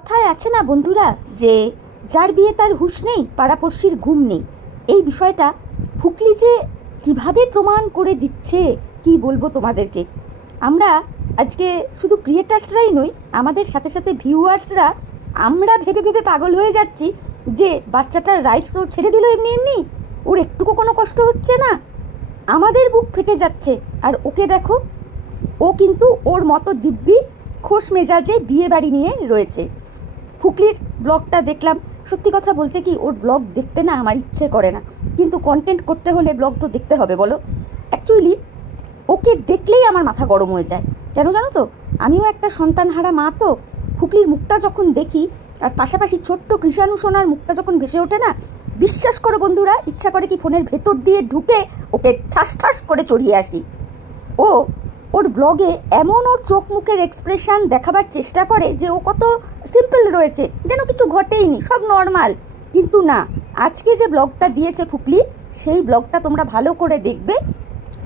কথায় আছে না বন্ধুরা, যে যার বিয়ে তার হুঁশ নেই, পাড়াপড়শির ঘুম নেই। এই বিষয়টা ফুকলি যে কিভাবে প্রমাণ করে দিচ্ছে কি বলবো তোমাদেরকে। আমরা আজকে শুধু ক্রিয়েটার্সরাই নই, আমাদের সাথে সাথে ভিউয়ার্সরা আমরা ভেবে ভেবে পাগল হয়ে যাচ্ছি যে বাচ্চাটার রাইটস ও ছেড়ে দিল এমনি এমনি, ওর একটুকু কোনো কষ্ট হচ্ছে না। আমাদের বুক ফেটে যাচ্ছে। আর ওকে দেখো, ও কিন্তু ওর মতো দিব্যি খোশ মেজাজে বিয়ে বাড়ি নিয়ে রয়েছে। ফুকলির ব্লগটা দেখলাম, সত্যি কথা বলতে কি ওর ব্লগ দেখতে না আমার ইচ্ছে করে না, কিন্তু কন্টেন্ট করতে হলে ব্লগ তো দেখতে হবে বলো। অ্যাকচুয়ালি ওকে দেখলেই আমার মাথা গরম হয়ে যায়। কেন জানো তো, আমিও একটা সন্তানহারা মা। তো ফুকলির মুখটা যখন দেখি আর পাশাপাশি ছোট্ট কৃষাণু সোনার মুখটা যখন ভেসে ওঠে না, বিশ্বাস করো বন্ধুরা, ইচ্ছা করে কি ফোনের ভেতর দিয়ে ঢুকে ওকে ঠাস ঠাস করে চড়িয়ে আসি। ওর ব্লগে এমন ওর চোখ মুখের এক্সপ্রেশন দেখাবার চেষ্টা করে যে ও কত সিম্পল রয়েছে, যেন কিছু ঘটেইনি, সব নর্মাল। কিন্তু না, আজকে যে ব্লগটা দিয়েছে ফুকলি, সেই ব্লগটা তোমরা ভালো করে দেখবে,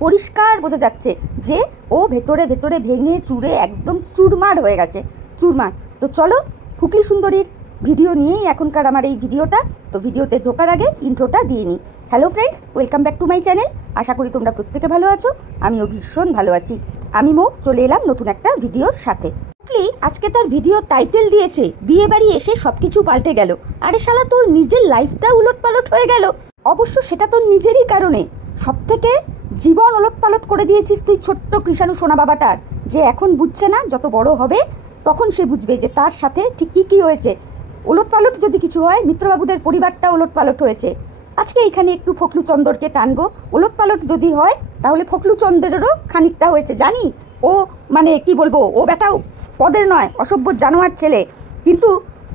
পরিষ্কার বোঝা যাচ্ছে যে ও ভেতরে ভেতরে ভেঙে চুরে একদম চুরমার হয়ে গেছে, চুরমার। তো চলো ফুকলি সুন্দরীর ভিডিও নিয়েই এখনকার আমার এই ভিডিওটা। তো ভিডিওতে ঢোকার আগে ইন্ট্রোটা দিয়ে নিই। Hello friends, welcome back to my channel. আশা করি তোমরা প্রত্যেকে ভালো আছো, আমিও ভীষণ ভালো আছি। আমি চলে এলাম নতুন একটা ভিডিওর সাথে। ফুকলি আজকে তার ভিডিও টাইটেল দিয়েছে বিয়ে বাড়ি এসে সবকিছু পাল্টে গেল। আরে শালা, তোর নিজের লাইফটা উলট পালট হয়ে গেল। অবশ্য সেটা তোর নিজেরই কারণে, সব থেকে জীবন ওলট পালট করে দিয়েছিস তুই ছোট্ট কৃষাণু সোনা বাবাটার, যে এখন বুঝছে না, যত বড় হবে তখন সে বুঝবে যে তার সাথে ঠিক কী কী হয়েছে। ওলট পালট যদি কিছু হয়, মিত্রবাবুদের পরিবারটা ওলট পালট হয়েছে। আজকে এখানে একটু ফখলুচন্দ্রকে টানবো। ওলট পালট যদি হয় তাহলে ফখলুচন্দ্রেরও খানিকটা হয়েছে, জানি। ও মানে কি বলবো, ও বেটাও পদের নয়, অসভ্য জানোয়ার ছেলে। কিন্তু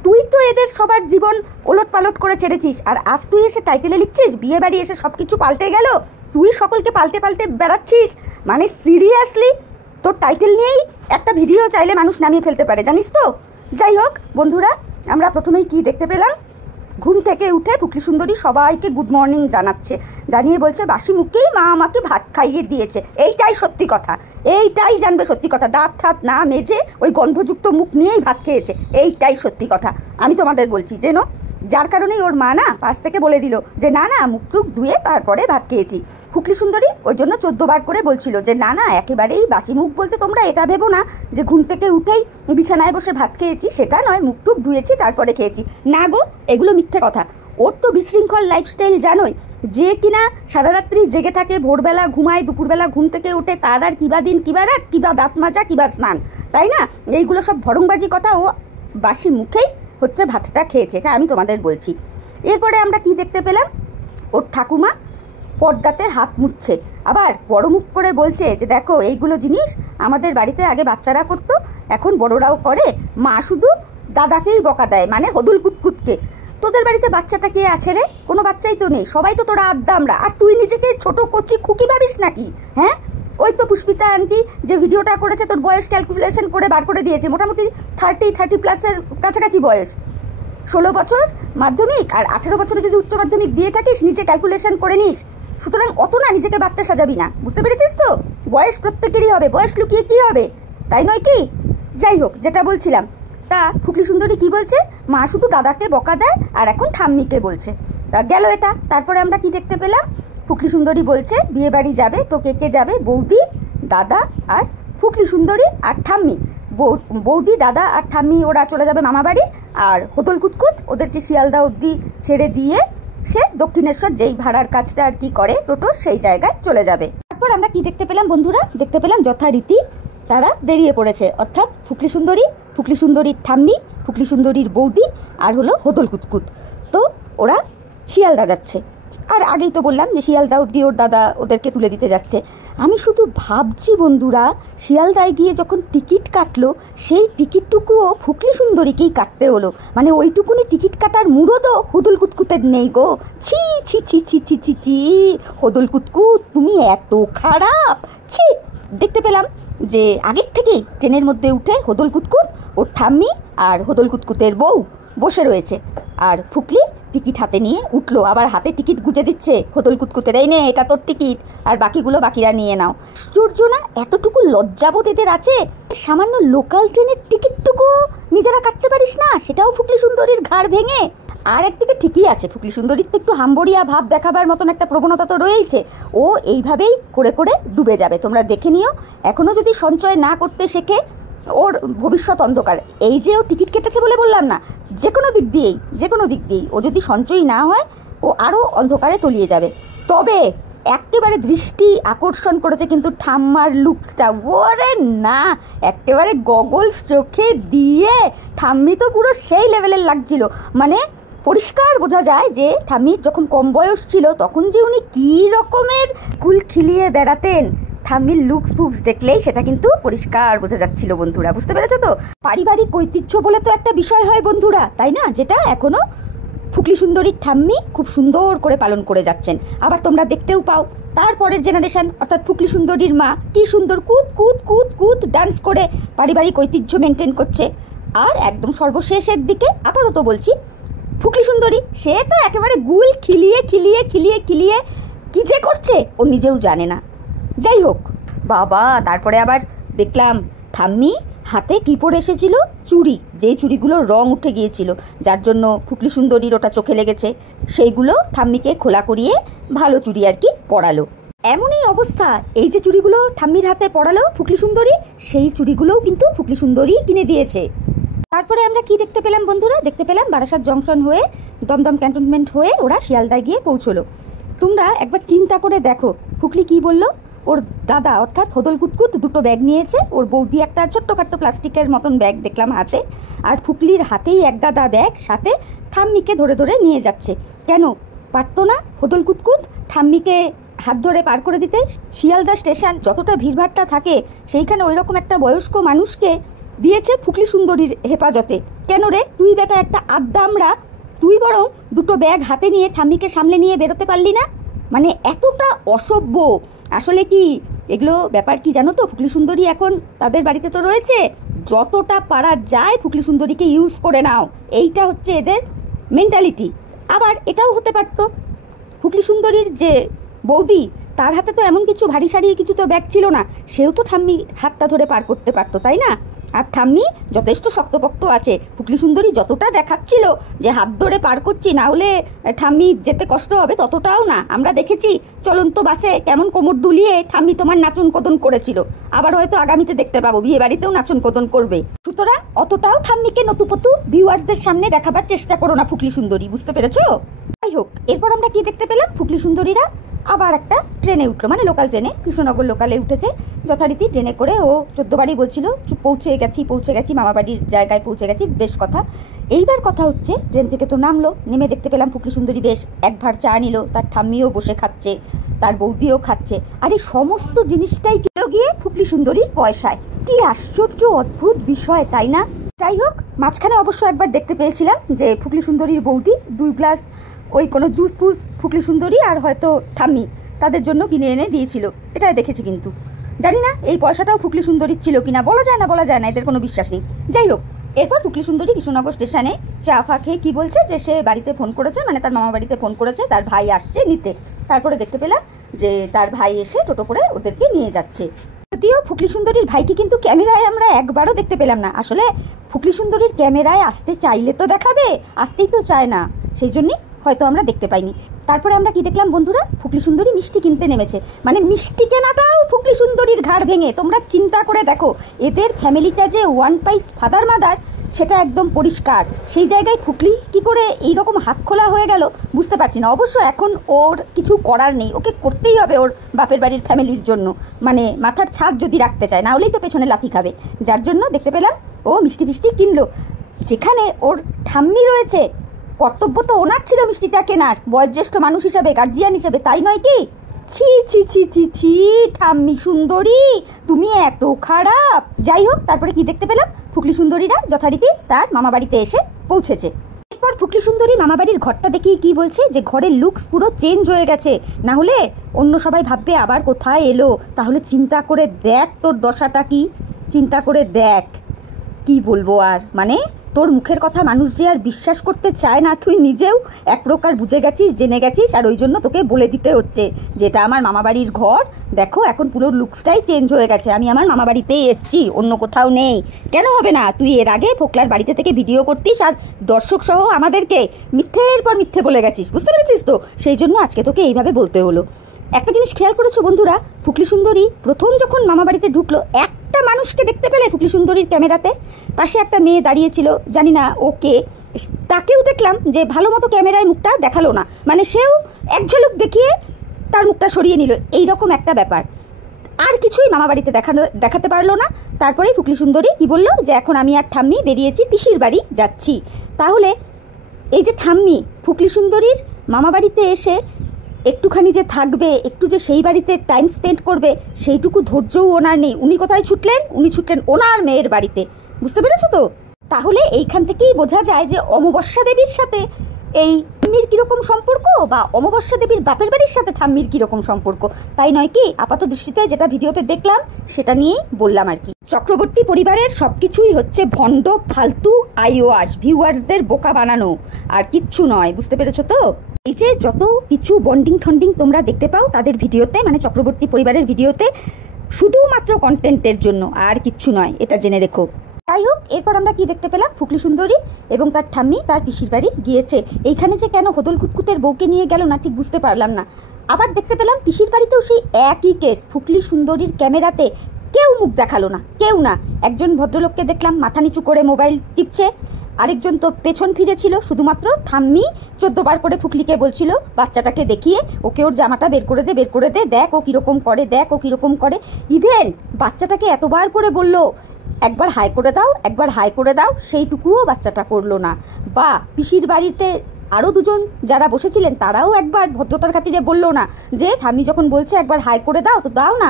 তুই তো এদের সবার জীবন ওলট পালট করে ছেড়েছিস, আর আজ তুই এসে টাইটেলে লিখছিস বিয়ে বাড়ি এসে সব কিছু পাল্টে গেল। তুই সকলকে পাল্টে পাল্টে বেড়াচ্ছিস, মানে সিরিয়াসলি তোর টাইটেল নিয়েই একটা ভিডিও চাইলে মানুষ নামিয়ে ফেলতে পারে, জানিস তো। যাই হোক বন্ধুরা, আমরা প্রথমেই কি দেখতে পেলাম, ঘুম থেকে উঠে ফুকলি সুন্দরী সবাইকে গুড মর্নিং জানাচ্ছে, জানিয়ে বলছে বাসি মুখেই মা আমাকে ভাত খাইয়ে দিয়েছে। এইটাই সত্যি কথা, এইটাই জানবে সত্যি কথা। দাঁত থাত না মেজে ওই গন্ধযুক্ত মুখ নিয়েই ভাত খেয়েছে, এইটাই সত্যি কথা। আমি তোমাদের বলছি যেন, যার কারণেই ওর মা না পাশ থেকে বলে দিল যে না না, মুখ টুক ধুয়ে তারপরে ভাত খেয়েছি। ফুকলি সুন্দরী ওই জন্য 14 বার করে বলছিল যে না না, একেবারেই বাসি মুখ বলতে তোমরা এটা ভেবো না যে ঘুম থেকে উঠেই বিছানায় বসে ভাত খেয়েছি, সেটা নয়, মুখ টুক ধুয়েছি তারপরে খেয়েছি। না গো, এগুলো মিথ্যে কথা। ওর তো বিশৃঙ্খল লাইফস্টাইল জানোই, যে কিনা সারা রাত্রি জেগে থাকে, ভোরবেলা ঘুমায়, দুপুরবেলা ঘুম থেকে উঠে, তার আর কিবা দিন কিবা রাত, কিবা দাঁত মাজা, কিবা স্নান, তাই না? এইগুলো সব ভরংবাজি কথা। ও বাসি মুখেই হচ্ছে ভাতটা খেয়েছে, এটা আমি তোমাদের বলছি। এরপরে আমরা কি দেখতে পেলাম, ওর ঠাকুমা পর্দাতে হাত মুছছে, আবার বড় মুখ করে বলছে যে দেখো এইগুলো জিনিস আমাদের বাড়িতে আগে বাচ্চারা করতো, এখন বড়রাও করে, মা শুধু দাদাকেই বকা দেয়, মানে হদুল কুতকুতকে। তোদের বাড়িতে বাচ্চাটা কে আছে রে? কোনো বাচ্চাই তো নেই, সবাই তো তোরা আদ্দা আমরা। আর তুই নিজেকে ছোট কচি খুকি ভাবিস নাকি? হ্যাঁ, ওই তো পুষ্পিতা আন্টি যে ভিডিওটা করেছে, তোর বয়স ক্যালকুলেশন করে বার করে দিয়েছে, মোটামুটি 30+ কাছাকাছি বয়স। 16 বছর মাধ্যমিক আর 18 বছরে যদি উচ্চ মাধ্যমিক দিয়ে থাকিস, নিচে ক্যালকুলেশন করে নিস। সুতরাং অত না নিজেকে বাচ্চা সাজাবি না, বুঝতে পেরেছিস তো? বয়স প্রত্যেকেরই হবে, বয়স লুকিয়ে কী হবে, তাই নয় কি? যাই হোক, যেটা বলছিলাম, তা ফুকলি সুন্দরী কি বলছে, মা শুধু দাদাকে বকা দেয় আর এখন ঠাম্মিকে বলছে। তা গেল এটা। তারপরে আমরা কি দেখতে পেলাম, ফুকলি সুন্দরী বলছে বিয়ে বাড়ি যাবে, তো কে কে যাবে? বৌদি, দাদা আর ফুকলি সুন্দরী আর ঠাম্মি। বৌদি, দাদা আর ঠাম্মি ওরা চলে যাবে মামা বাড়ি, আর হোতল কুতকুত ওদেরকে শিয়ালদা অবধি ছেড়ে দিয়ে সে দক্ষিণেশ্বর যেই ভাড়ার কাজটা আর কি করে টোটোর, সেই জায়গায় চলে যাবে। তারপর আমরা কি দেখতে পেলাম বন্ধুরা, দেখতে পেলাম যথারীতি তারা বেরিয়ে পড়েছে, অর্থাৎ ফুকলি সুন্দরী, ফুকলি সুন্দরীর ঠাম্মি, ফুকলি সুন্দরীর বৌদি আর হলো হোতল কুতকুত। তো ওরা শিয়ালদা যাচ্ছে। আর আগেই তো বললাম যে শিয়ালদা অবধি ওর দাদা ওদেরকে তুলে দিতে যাচ্ছে। আমি শুধু ভাবছি বন্ধুরা, শিয়ালদায় গিয়ে যখন টিকিট কাটলো, সেই টিকিটটুকুও ফুকলি সুন্দরীকেই কাটতে হলো, মানে ওইটুকুনি টিকিট কাটার মুরদও হদুল কুতকুতের নেই গো। ছি ছি ছি ছি ছি ছি ছি, হদুল কুতকুত তুমি এত খারাপ, ছি। দেখতে পেলাম যে আগের থেকেই ট্রেনের মধ্যে উঠে হদল কুতকুত, ওর ঠাম্মি আর হদল কুতকুতের বউ বসে রয়েছে, আর ফুকলি টিকিট হাতে নিয়ে উঠলো, আবার হাতে টিকিট গুজে দিচ্ছে হদল কুতকুতের, এই নে এটা তোর টিকিট, আর বাকিগুলো বাকিরা নিয়ে নাও। আশ্চর্য না, এতটুকু লজ্জাবোধ এদের আছে, সামান্য লোকাল ট্রেনের টিকিটটুকু নিজেরা কাটতে পারিস না, সেটাও ফুকলি সুন্দরীর ঘাড় ভেঙে। আর একদিকে ঠিকই আছে, ফুকলি সুন্দরীর তো একটু হাম্বড়িয়া ভাব দেখাবার মতন একটা প্রবণতা তো রয়েছে, ও এইভাবেই করে করে ডুবে যাবে, তোমরা দেখে নিও। এখনও যদি সঞ্চয় না করতে শেখে, ওর ভবিষ্যৎ অন্ধকার। এই যে ও টিকিট কেটেছে বলে বললাম না, যে কোনো দিক দিয়েই ও যদি সঞ্চয় না হয়, ও আরও অন্ধকারে তলিয়ে যাবে। তবে একেবারে দৃষ্টি আকর্ষণ করেছে কিন্তু ঠাম্মার লুকসটা, ওরে না, একেবারে গগলস চোখে দিয়ে ঠাম্মি তো পুরো সেই লেভেলের লাগছিল। মানে পরিষ্কার বোঝা যায় যে ঠাম্মির যখন কম বয়স ছিল তখন যে উনি কী রকমের কুল খিলিয়ে বেড়াতেন, ঠাম্মির লুকস ফুকস দেখলেই সেটা কিন্তু পরিষ্কার বোঝা যাচ্ছিল বন্ধুরা। বুঝতে পেরেছো তো? পারিবারিক ঐতিহ্য বলে তো একটা বিষয় হয় বন্ধুরা, তাই না, যেটা এখনো ফুকলি সুন্দরীর ঠাম্মি খুব সুন্দর করে পালন করে যাচ্ছেন। আবার তোমরা দেখতেও পাও তারপরের জেনারেশন অর্থাৎ ফুকলি সুন্দরীর মা কি সুন্দর কুত কুত কুত কুত ডান্স করে পারিবারিক ঐতিহ্য মেনটেন করছে। আর একদম সর্বশেষের দিকে আপাতত বলছি, ফুকলি সুন্দরী সে তো একেবারে গুল খিলিয়ে খিলিয়ে খিলিয়ে খিলিয়ে কী যে করছে ও নিজেও জানে না। যাই হোক বাবা, তারপরে আবার দেখলাম ঠাম্মি হাতে কী পরে এসেছিল, চুড়ি, যেই চুড়িগুলোর রং উঠে গিয়েছিল, যার জন্য ফুকলি সুন্দরীর ওটা চোখে লেগেছে, সেইগুলো ঠাম্মিকে খোলা করিয়ে ভালো চুড়ি আর কি পরালো। এমনই অবস্থা, এই যে চুড়িগুলো ঠাম্মির হাতে পরালো ফুকলি সুন্দরী, সেই চুড়িগুলোও কিন্তু ফুকলি সুন্দরী কিনে দিয়েছে। তারপরে আমরা কি দেখতে পেলাম বন্ধুরা? দেখতে পেলাম বারাসাত জংশন হয়ে দমদম ক্যান্টনমেন্ট হয়ে ওরা শিয়ালদায় গিয়ে পৌঁছলো। তোমরা একবার চিন্তা করে দেখো, ফুকলি কি বলল, ওর দাদা অর্থাৎ হদল কুতকুত দুটো ব্যাগ নিয়েছে, ওর বৌদি একটা ছোট্টখাট্টো প্লাস্টিকের মতন ব্যাগ দেখলাম হাতে, আর ফুকলির হাতেই এক গাদা ব্যাগ, সাথে ঠাম্মিকে ধরে ধরে নিয়ে যাচ্ছে। কেন পারতো না হদল কুতকুত ঠাম্মিকে হাত ধরে পার করে দিতে? শিয়ালদা স্টেশন যতটা ভিড়ভাট্টা থাকে, সেইখানে ওই রকম একটা বয়স্ক মানুষকে দিয়েছে ফুকলি সুন্দরীর হেফাজতে। কেন রে, তুই বেটা একটা আদ্দামরা, তুই বরং দুটো ব্যাগ হাতে নিয়ে ঠাম্মিকে সামলে নিয়ে বেরোতে পারলি না? মানে এতটা অসভ্য। আসলে কি এগুলো ব্যাপার কি জানো তো, ফুকলি সুন্দরী এখন তাদের বাড়িতে তো রয়েছে, যতটা পারা যায় ফুকলি সুন্দরীকে ইউজ করে নাও, এইটা হচ্ছে এদের মেন্টালিটি। আবার এটাও হতে পারতো ফুকলি সুন্দরীর যে বৌদি, তার হাতে তো এমন কিছু ভারী সারি কিছু তো ব্যাগ ছিল না, সেও তো ঠাম্মি হাতটা ধরে পার করতে পারতো, তাই না? আর ঠাম্মি যথেষ্ট শক্তপোক্ত আছে, ফুকলি সুন্দরী যতটা দেখাচ্ছিল যে হাত ধরে পার করছি, না হলে ঠাম্মি যেতে কষ্ট হবে, ততটাও না। আমরা দেখেছি চলন্ত বাসে কেমন কোমর দুলিয়ে ঠাম্মি তোমার নাচন কদন করেছিল, আবার হয়তো আগামীতে দেখতে পাবো বিয়ে বাড়িতেও নাচন কদন করবে। সুতরাং অতটাও ঠাম্মিকে নতুপতু ভিউয়ার্সদের সামনে দেখাবার চেষ্টা করো না ফুকলি সুন্দরী, বুঝতে পেরেছো? যাই হোক, এরপর আমরা কি দেখতে পেলাম, ফুকলি সুন্দরীরা আবার একটা ট্রেনে উঠলো, মানে লোকাল ট্রেনে, কৃষ্ণনগর লোকালে উঠেছে। যথারীতি ট্রেনে করে ও 14 বারই বলছিল পৌঁছে গেছি মামাবাড়ির জায়গায় পৌঁছে গেছি, বেশ কথা। এইবার কথা হচ্ছে, ট্রেন থেকে তো নামলো, নেমে দেখতে পেলাম ফুকলি সুন্দরী বেশ এক ভার চা নিল, তার ঠাম্মিও বসে খাচ্ছে, তার বৌদিও খাচ্ছে, আর এই সমস্ত জিনিসটাই কিলো গিয়ে ফুকলি সুন্দরীর পয়সায়। কি আশ্চর্য অদ্ভুত বিষয়, তাই না? যাই হোক, মাঝখানে অবশ্য একবার দেখতে পেয়েছিলাম যে ফুকলি সুন্দরীর বৌদি 2 গ্লাস ওই কোনো জুস ফুস ফুকলি সুন্দরী আর হয়তো ঠাম্মি তাদের জন্য কিনে এনে দিয়েছিল, এটাই দেখেছি। কিন্তু জানি না এই পয়সাটাও ফুকলি সুন্দরীর ছিল কিনা, বলা যায় না, এদের কোনো বিশ্বাস নেই। যাই হোক, এরপর ফুকলি সুন্দরী কৃষ্ণনগর স্টেশনে চা ফা খেয়ে কী বলছে যে সে বাড়িতে ফোন করেছে, মানে তার মামা বাড়িতে ফোন করেছে, তার ভাই আসছে নিতে। তারপরে দেখতে পেলাম যে তার ভাই এসে টোটো করে ওদেরকে নিয়ে যাচ্ছে। যদিও ফুকলি সুন্দরীর ভাইকে কিন্তু ক্যামেরায় আমরা একবারও দেখতে পেলাম না। আসলে ফুকলি সুন্দরীর ক্যামেরায় আসতে চাইলে তো দেখাবে, আসতেই তো চায় না, সেই জন্যই হয়তো আমরা দেখতে পাইনি। তারপরে আমরা কি দেখলাম বন্ধুরা, ফুকলি সুন্দরী মিষ্টি কিনতে নেমেছে, মানে মিষ্টি কেনাটাও ফুকলি সুন্দরীর ঘাড় ভেঙে। তোমরা চিন্তা করে দেখো, এদের ফ্যামিলিটা যে ওয়ান পাইস ফাদার মাদার, সেটা একদম পরিষ্কার। সেই জায়গায় ফুকলি কি করে এইরকম হাত খোলা হয়ে গেল বুঝতে পারছি না। অবশ্য এখন ওর কিছু করার নেই, ওকে করতেই হবে ওর বাপের বাড়ির ফ্যামিলির জন্য, মানে মাথার ছাদ যদি রাখতে চায়, না হলেই তো পেছনে লাথি খাবে। যার জন্য দেখতে পেলাম ও মিষ্টি ফিষ্টি কিনলো। যেখানে ওর ঠাম্মি রয়েছে, কর্তব্য তো ওনার ছিল মিষ্টিটা কেনার, বয়োজ্যেষ্ঠ মানুষ হিসাবে, গার্জিয়ান হিসাবে, তাই নয় কি? ছি ছি ছি ছি ছি, ঠাম্মি সুন্দরী তুমি এত খারাপ। যাই হোক, তারপরে কি দেখতে পেলাম, ফুকলি সুন্দরীরা যথারীতি তার মামা বাড়িতে এসে পৌঁছেছে। এরপর ফুকলি সুন্দরী মামাবাড়ির ঘরটা দেখিয়ে কি বলছে যে ঘরের লুকস পুরো চেঞ্জ হয়ে গেছে, না হলে অন্য সবাই ভাববে আবার কোথায় এলো। তাহলে চিন্তা করে দেখ তোর দশাটা কি, চিন্তা করে দেখ। কি বলবো আর, মানে তোর মুখের কথা মানুষ যে আর বিশ্বাস করতে চায় না, তুই নিজেও এক প্রকার বুঝে গেছিস, জেনে গেছিস, আর ওই জন্য তোকে বলে দিতে হচ্ছে যেটা আমার মামাবাড়ির ঘর। দেখো এখন পুরো লুকসটাই চেঞ্জ হয়ে গেছে, আমি আমার মামাবাড়িতেই এসছি, অন্য কোথাও নেই। কেন হবে না? তুই এর আগে ফোকলার বাড়িতে থেকে ভিডিও করতিস আর দর্শক সহ আমাদেরকে মিথ্যের পর মিথ্যে বলে গেছিস, বুঝতে পেরেছিস তো? সেই জন্য আজকে তোকে এইভাবে বলতে হলো। একটা জিনিস খেয়াল করেছো বন্ধুরা, ফুকলি সুন্দরী প্রথম যখন মামাবাড়িতে ঢুকলো, একটা মানুষকে দেখতে পেলে ফুকলি সুন্দরীর ক্যামেরাতে? পাশে একটা মেয়ে দাঁড়িয়েছিল, জানি না ওকে, তাকেও দেখলাম যে ভালো মতো ক্যামেরায় মুখটা দেখালো না, মানে সেও এক ঝলক দেখিয়ে তার মুখটা সরিয়ে নিল, এইরকম একটা ব্যাপার। আর কিছুই মামাবাড়িতে দেখাতে পারলো না। তারপরেই ফুকলি সুন্দরী কি বললো যে এখন আমি আর ঠাম্মি বেরিয়েছি, পিসির বাড়ি যাচ্ছি। তাহলে এই যে ঠাম্মি ফুকলি সুন্দরীর মামাবাড়িতে এসে একটুখানি যে থাকবে, একটু যে সেই বাড়িতে টাইম স্পেন্ড করবে, সেইটুকু ধৈর্যও ওনার নেই। উনি কোথায় ছুটলেন? উনি ছুটলেন ওনার মেয়ের বাড়িতে, বুঝতে পেরেছো তো? তাহলে এইখান থেকেই বোঝা যায় যে অমাবস্যা দেবীর সাথে এই ঠাম্মির কীরকম সম্পর্ক, বা অমাবস্যা দেবীর বাপের বাড়ির সাথে ঠাম্মির কীরকম সম্পর্ক, তাই নয় কি? আপাত দৃষ্টিতে যেটা ভিডিওতে দেখলাম সেটা নিয়েই বললাম আর কি। চক্রবর্তী পরিবারের সব কিছুই হচ্ছে ভণ্ড, ফালতু, আইওয়াশ, ভিউয়ার্সদের বোকা বানানো, আর কিচ্ছু নয়, বুঝতে পেরেছো তো? এই যে যত কিছু বন্ডিং ঠন্ডিং তোমরা দেখতে পাও তাদের ভিডিওতে, মানে চক্রবর্তী পরিবারের ভিডিওতে, শুধুমাত্র কন্টেন্টের জন্য, আর কিচ্ছু নয়, এটা জেনে রেখো। যাই হোক, এরপর আমরা কি দেখতে পেলাম? ফুকলি সুন্দরী এবং তার ঠাম্মি তার পিসির বাড়ি গিয়েছে। এইখানে যে কেন হদল কুতকুতের বউকে নিয়ে গেল না ঠিক বুঝতে পারলাম না। আবার দেখতে পেলাম পিসির বাড়িতেও সেই একই কেস, ফুকলি সুন্দরীর ক্যামেরাতে কেউ মুখ দেখালো না, কেউ না। একজন ভদ্রলোককে দেখলাম মাথা নিচু করে মোবাইল টিপছে, আরেকজন তো পেছন ফিরেছিল। শুধুমাত্র ঠাম্মি 14 বার করে ফুকলিকে বলছিল বাচ্চাটাকে দেখিয়ে, ওকে ওর জামাটা বের করে দে, বের করে দে, দেখ ও কীরকম করে, দেখ ও কীরকম করে। ইভেন বাচ্চাটাকে এতবার করে বলল একবার হাই করে দাও, একবার হাই করে দাও, সেইটুকুও বাচ্চাটা করলো না। বা পিসির বাড়িতে আরও দুজন যারা বসেছিলেন তারাও একবার ভদ্রতার খাতিরে বললো না যে ঠাম্মি যখন বলছে একবার হাই করে দাও তো দাও না,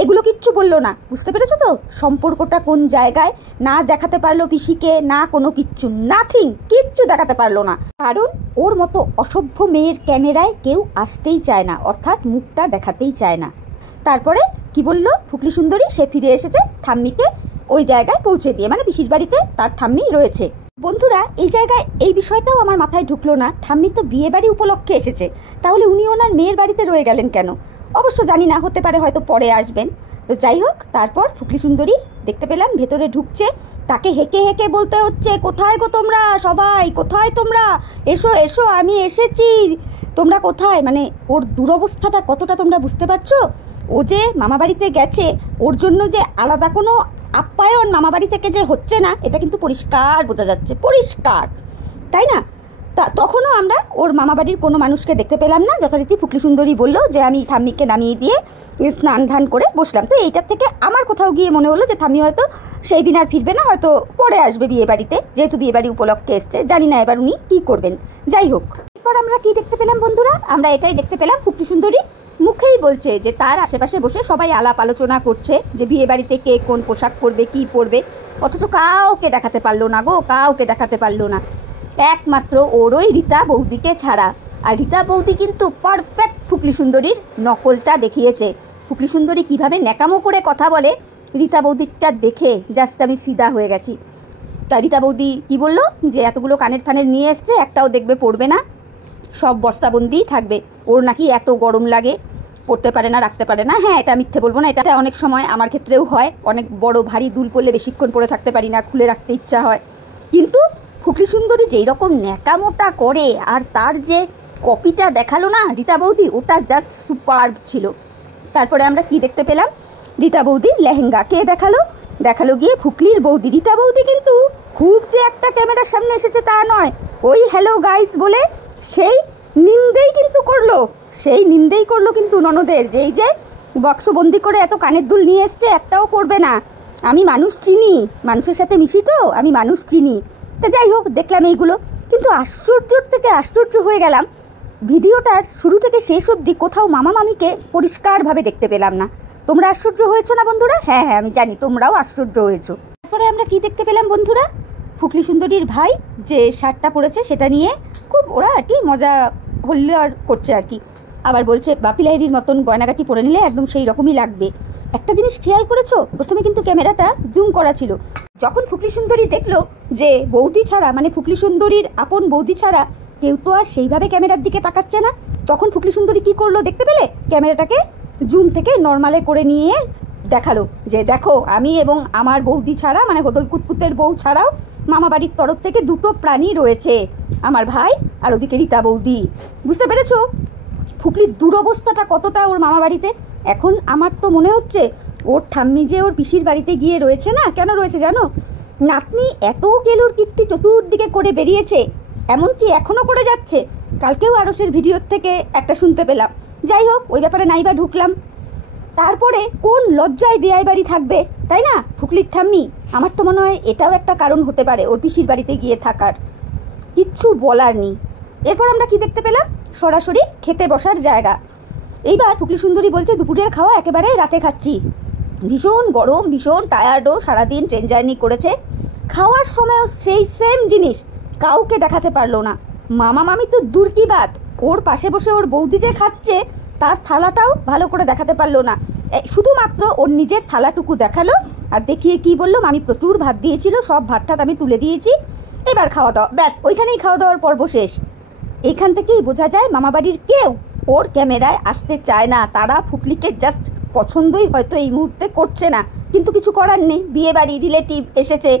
এগুলো কিচ্ছু বললো না, বুঝতে পেরেছো তো সম্পর্কটা কোন জায়গায়? না দেখাতে পারলো পিসিকে, না কোনো কিচ্ছু, নাথিং, কিচ্ছু দেখাতে পারলো না। কারণ ওর মতো অসভ্য মেয়ের ক্যামেরায় কেউ আসতেই চায় না, অর্থাৎ মুখটা দেখাতেই চায় না। তারপরে কি বললো ফুকলি সুন্দরী? সে ফিরে এসেছে ঠাম্মিকে ওই জায়গায় পৌঁছে দিয়ে, মানে পিসির বাড়িতে তার ঠাম্মি রয়েছে। বন্ধুরা এই জায়গায় এই বিষয়টাও আমার মাথায় ঢুকলো না, ঠাম্মি তো বিয়ে বাড়ি উপলক্ষে এসেছে, তাহলে উনি ওনার মেয়ের বাড়িতে রয়ে গেলেন কেন? অবশ্য জানি না, হতে পারে হয়তো পরে আসবেন। তো যাই হোক, তারপর ফুকলি সুন্দরী দেখতে পেলাম ভেতরে ঢুকছে, তাকে হেঁকে হেঁকে বলতে হচ্ছে কোথায় গো তোমরা সবাই, কোথায় তোমরা, এসো এসো আমি এসেছি, তোমরা কোথায়? মানে ওর দুরবস্থাটা কতটা তোমরা বুঝতে পারছো? ও যে মামাবাড়িতে গেছে, ওর জন্য যে আলাদা কোনো আপ্যায়ন মামাবাড়ি থেকে যে হচ্ছে না, এটা কিন্তু পরিষ্কার বোঝা যাচ্ছে, পরিষ্কার, তাই না? তখনও আমরা ওর মামাবাড়ির কোনো মানুষকে দেখতে পেলাম না। যথারীতি ফুকলি সুন্দরী বললো যে আমি ঠাম্মিকে নামিয়ে দিয়ে স্নান ধান করে বসলাম। তো এইটার থেকে আমার কোথাও গিয়ে মনে হলো যে ঠাম্মি হয়তো সেই দিন আর ফিরবে না, হয়তো পরে আসবে বিয়ে বাড়িতে, যেহেতু বিয়ে বাড়ি উপলক্ষে এসছে। জানি না এবার উনি কী করবেন। যাই হোক, এরপর আমরা কি দেখতে পেলাম বন্ধুরা? আমরা এটাই দেখতে পেলাম, ফুকলি সুন্দরী মুখেই বলছে যে তার আশেপাশে বসে সবাই আলাপ আলোচনা করছে যে বিয়ে বাড়িতে কে কোন পোশাক পরবে, কী পরবে, অথচ কাউকে দেখাতে পারলো না গো, কাউকে দেখাতে পারলো না, একমাত্র ওর ওই রীতা বৌদিকে ছাড়া। আর রীতা বৌদি কিন্তু পারফেক্ট ফুকলি সুন্দরীর নকলটা দেখিয়েছে। ফুকলি সুন্দরী কীভাবে ন্যাকামো করে কথা বলে, রীতা বৌদিটা দেখে জাস্ট আমি ফিদা হয়ে গেছি। তা রীতা বৌদি কী বললো যে এতগুলো কানের ফানের নিয়ে এসছে, একটাও দেখবে পড়বে না, সব বস্তাবন্দিই থাকবে, ওর নাকি এত গরম লাগে, পড়তে পারে না, রাখতে পারে না। হ্যাঁ, এটা মিথ্যে বলবো না, এটা অনেক সময় আমার ক্ষেত্রেও হয়, অনেক বড় ভারী দুল পরলে বেশিক্ষণ পরে থাকতে পারি না, খুলে রাখতে ইচ্ছা হয়। কিন্তু ফুকলি সুন্দরী যেই রকম ন্যাকামোটা করে আর তার যে কপিটা দেখালো না রীতা বৌদি, ওটা জাস্ট সুপারব ছিল। তারপরে আমরা কি দেখতে পেলাম? রীতা বৌদির লেহেঙ্গা কে দেখালো? দেখালো গিয়ে ফুকলির বৌদি। রীতা বৌদি কিন্তু খুব যে একটা ক্যামেরার সামনে এসেছে তা নয়, ওই হ্যালো গাইস বলে সেই নিন্দেই কিন্তু করলো, সেই নিন্দেই করলো কিন্তু ননদের, যে এই যে বক্সবন্দি করে এত কানের দুল নিয়ে এসছে, একটাও পড়বে না। আমি মানুষ চিনি, মানুষের সাথে মিশি, তো আমি মানুষ চিনি। তা যাই হোক, দেখলাম এইগুলো, কিন্তু আশ্চর্যর থেকে আশ্চর্য হয়ে গেলাম, ভিডিওটার শুরু থেকে শেষ অবধি কোথাও মামা মামিকে পরিষ্কারভাবে দেখতে পেলাম না। তোমরা আশ্চর্য হয়েছো না বন্ধুরা? হ্যাঁ হ্যাঁ, আমি জানি তোমরাও আশ্চর্য হয়েছো। তারপরে আমরা কি দেখতে পেলাম বন্ধুরা? ফুকলি সুন্দরীর ভাই যে শার্টটা পরেছে সেটা নিয়ে খুব ওরা আর কি মজা হল্লার করছে আর কি। আবার বলছে বাপি লাহিড়ির মতন গয়নাগাটি পরে নিলে একদম সেই রকমই লাগবে। একটা জিনিস খেয়াল করেছো, প্রথমে কিন্তু ক্যামেরাটা জুম করা ছিল। যখন ফুকলি সুন্দরী দেখলো যে বৌদি ছাড়া, মানে ফুকলি সুন্দরীর আপন বৌদি ছাড়া কেউ তো আর সেইভাবে ক্যামেরার দিকে তাকাচ্ছে না, তখন ফুকলি সুন্দরী কি করলো দেখতে পেলে? ক্যামেরাটাকে জুম থেকে নর্মালে করে নিয়ে দেখালো যে দেখো, আমি এবং আমার বৌদি ছাড়া, মানে হদল কুতকুতের বউ ছাড়াও মামা বাড়ির তরফ থেকে দুটো প্রাণী রয়েছে, আমার ভাই আর ওদিকে রীতা বৌদি। বুঝতে পেরেছো ফুকলির দুরবস্থাটা কতটা ওর মামা বাড়িতে? এখন আমার তো মনে হচ্ছে ওর ঠাম্মি যে ওর পিসির বাড়িতে গিয়ে রয়েছে না, কেন রয়েছে জানো? নাতনি এত কেলোর কীর্তি চতুর্দিকে করে বেরিয়েছে, এমনকি এখনও করে যাচ্ছে। কালকেও আরসের ভিডিওর থেকে একটা শুনতে পেলাম। যাই হোক, ওই ব্যাপারে নাইবা ঢুকলাম। তারপরে কোন লজ্জায় বিয়ে বাড়ি থাকবে, তাই না ফুকলির ঠাম্মি? আমার তো মনে হয় এটাও একটা কারণ হতে পারে ওর পিসির বাড়িতে গিয়ে থাকার। কিচ্ছু বলার নেই। এরপর আমরা কি দেখতে পেলাম? সরাসরি খেতে বসার জায়গা। এইবার ফুকলি সুন্দরী বলছে দুপুরের খাওয়া একেবারে রাতে খাচ্ছি। ভীষণ গরম, ভীষণ টায়ার্ডও, সারাদিন ট্রেন জার্নি করেছে। খাওয়ার সময়ও সেই সেম জিনিস কাউকে দেখাতে পারলো না। মামা মামি তো দূর কি বাত, ওর পাশে বসে ওর বৌদি যে খাচ্ছে তার থালাটাও ভালো করে দেখাতে পারলো না। শুধুমাত্র ওর নিজের থালাটুকু দেখালো আর দেখিয়ে কি বললো, আমি প্রচুর ভাত দিয়েছিল, সব ভাতটা আমি তুলে দিয়েছি, এবার খাওয়া দাওয়া। ব্যাস, ওইখানেই খাওয়া দাওয়ার পর্ব শেষ। এইখান থেকেই বোঝা যায় মামাবাড়ির কেউ ওর ক্যামেরায় আসতে চায় না। তারা ফুকলিকে জাস্ট পছন্দই হয়তো এই মুহূর্তে করছে না, কিন্তু কিছু করার নেই, বিয়ে বাড়ি, রিলেটিভ এসেছে।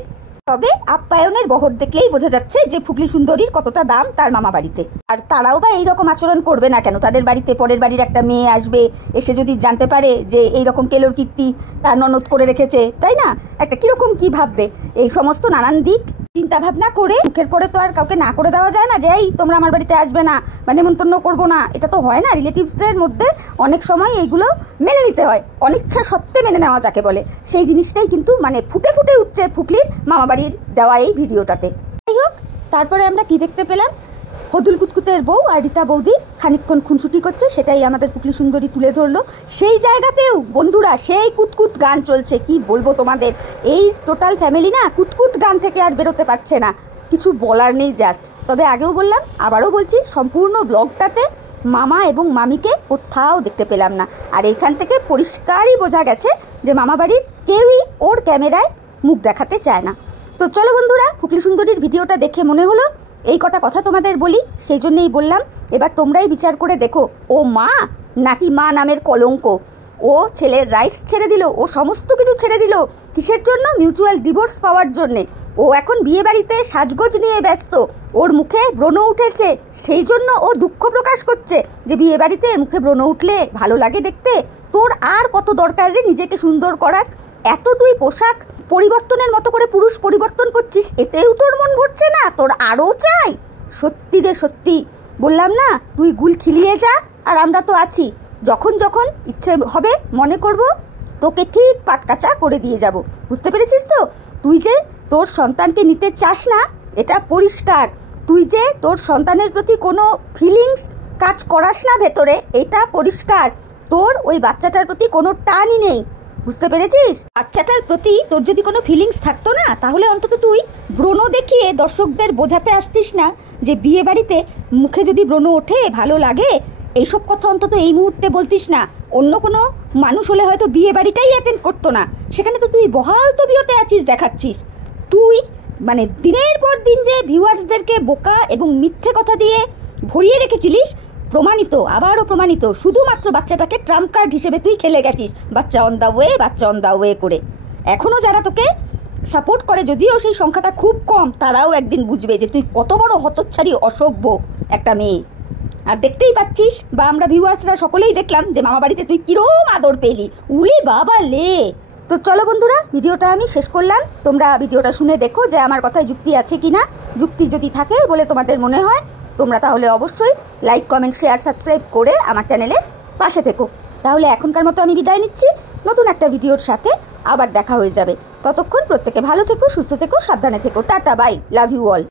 তবে আপ্যায়নের বহর দেখলেই বোঝা যাচ্ছে যে ফুকলি সুন্দরীর কতটা দাম তার মামা বাড়িতে। আর তারাও বা এইরকম আচরণ করবে না কেন? তাদের বাড়িতে পরের বাড়ির একটা মেয়ে আসবে, এসে যদি জানতে পারে যে এইরকম কেলোর কীর্তি তার ননদ করে রেখেছে, তাই না? একটা কিরকম কি ভাববে? এই সমস্ত নানান দিক চিন্তা ভাবনা করে মুখের পরে তো আর কাউকে না করে দেওয়া যায় না যে এই তোমরা আমার বাড়িতে আসবে না বা নেমন্তন্ন করবো না। এটা তো হয় না। রিলেটিভসদের মধ্যে অনেক সময় এইগুলো মেনে নিতে হয়, অনিচ্ছা সত্ত্বে মেনে নেওয়া যাকে বলে, সেই জিনিসটাই কিন্তু মানে ফুটে ফুটে উঠছে ফুকলির মামাবাড়ির দেওয়া এই ভিডিওটাতে। যাই হোক, তারপরে আমরা কি দেখতে পেলাম? হদুল কুতকুতের বউ আর রীতা বৌদির খানিকক্ষণ খুনসুটি করছে, সেটাই আমাদের ফুকলি সুন্দরী তুলে ধরলো। সেই জায়গাতেও বন্ধুরা সেই কুতকুত গান চলছে। কি বলবো তোমাদের, এই টোটাল ফ্যামিলি না কুতকুত গান থেকে আর বেরোতে পারছে না, কিছু বলার নেই জাস্ট। তবে আগেও বললাম, আবারও বলছি, সম্পূর্ণ ব্লগটাতে মামা এবং মামিকে কোথাও দেখতে পেলাম না। আর এইখান থেকে পরিষ্কারই বোঝা গেছে যে মামা বাড়ির কেউই ওর ক্যামেরায় মুখ দেখাতে চায় না। তো চলো বন্ধুরা, ফুকলি সুন্দরীর ভিডিওটা দেখে মনে হলো এই কটা কথা তোমাদের বলি, সেই জন্যই বললাম। এবার তোমরাই বিচার করে দেখো, ও মা নাকি মা নামের কলঙ্ক? ও ছেলের রাইটস ছেড়ে দিল, ও সমস্ত কিছু ছেড়ে দিল, কিসের জন্য? মিউচুয়াল ডিভোর্স পাওয়ার জন্যে। ও এখন বিয়ে বাড়িতে সাজগোজ নিয়ে ব্যস্ত, ওর মুখে ব্রণ উঠেছে, সেই জন্য ও দুঃখ প্রকাশ করছে যে বিয়ে বাড়িতে মুখে ব্রণ উঠলে ভালো লাগে দেখতে। তোর আর কত দরকার রে নিজেকে সুন্দর করার? এত তুই পোশাক পরিবর্তনের মতো করে পুরুষ পরিবর্তন করছিস, এতেও তোর মন ভরছে না? তোর আরও চাই? সত্যি রে সত্যি, বললাম না, তুই গুল খিলিয়ে যা, আর আমরা তো আছি। যখন যখন ইচ্ছে হবে মনে করব তোকে ঠিক পাটকাচা করে দিয়ে যাব। বুঝতে পেরেছিস তো? তুই যে তোর সন্তানকে নিতে চাস না এটা পরিষ্কার। তুই যে তোর সন্তানের প্রতি কোনো ফিলিংস কাজ করাস না ভেতরে, এটা পরিষ্কার। তোর ওই বাচ্চাটার প্রতি কোনো টানই নেই, বুঝতে পেরেছিস? বাচ্চাটার প্রতি তোর যদি কোনো ফিলিংস থাকতো না, তাহলে অন্তত তুই ব্রণ দেখিয়ে দর্শকদের বোঝাতে আসতিস না যে বিয়ে বাড়িতে মুখে যদি ব্রণ ওঠে ভালো লাগে, এইসব কথা অন্তত এই মুহূর্তে বলতিস না। অন্য কোনো মানুষ হলে হয়তো বিয়ে বাড়িটাই অ্যাটেন্ড করতো না, সেখানে তো তুই বহাল তবিয়তে আছিস, দেখাচ্ছিস। তুই মানে দিনের পর দিন যে ভিউয়ার্সদেরকে বোকা এবং মিথ্যে কথা দিয়ে ভরিয়ে রেখেছিলিস, প্রমাণিত, আবারও প্রমাণিত। শুধুমাত্র বাচ্চাটাকে ট্রাম্প কার্ড হিসেবে তুই খেলে গেছিস, বাচ্চা অন দ্য ওয়ে, বাচ্চা অন দ্য ওয়ে করে। এখনও যারা তোকে সাপোর্ট করে, যদিও সেই সংখ্যাটা খুব কম, তারাও একদিন বুঝবে যে তুই কত বড় হতচ্ছাড়ি অসভ্য একটা মেয়ে। আর দেখতেই পাচ্ছিস, বা আমরা ভিউয়ার্সরা সকলেই দেখলাম যে মামা বাড়িতে তুই কিরম আদর পেলি। উলি বাবা লে। তো চলো বন্ধুরা, ভিডিওটা আমি শেষ করলাম। তোমরা ভিডিওটা শুনে দেখো যে আমার কথায় যুক্তি আছে কিনা। যুক্তি যদি থাকে বলে তোমাদের মনে হয়, তোমরা তাহলে অবশ্যই লাইক, কমেন্ট, শেয়ার, সাবস্ক্রাইব করে আমার চ্যানেলের পাশে থেকো। তাহলে এখনকার মতো আমি বিদায় নিচ্ছি। নতুন একটা ভিডিওর সাথে আবার দেখা হয়ে যাবে। ততক্ষণ প্রত্যেকে ভালো থেকো, সুস্থ থেকো, সাবধানে থেকো। Tata, bye, love you all.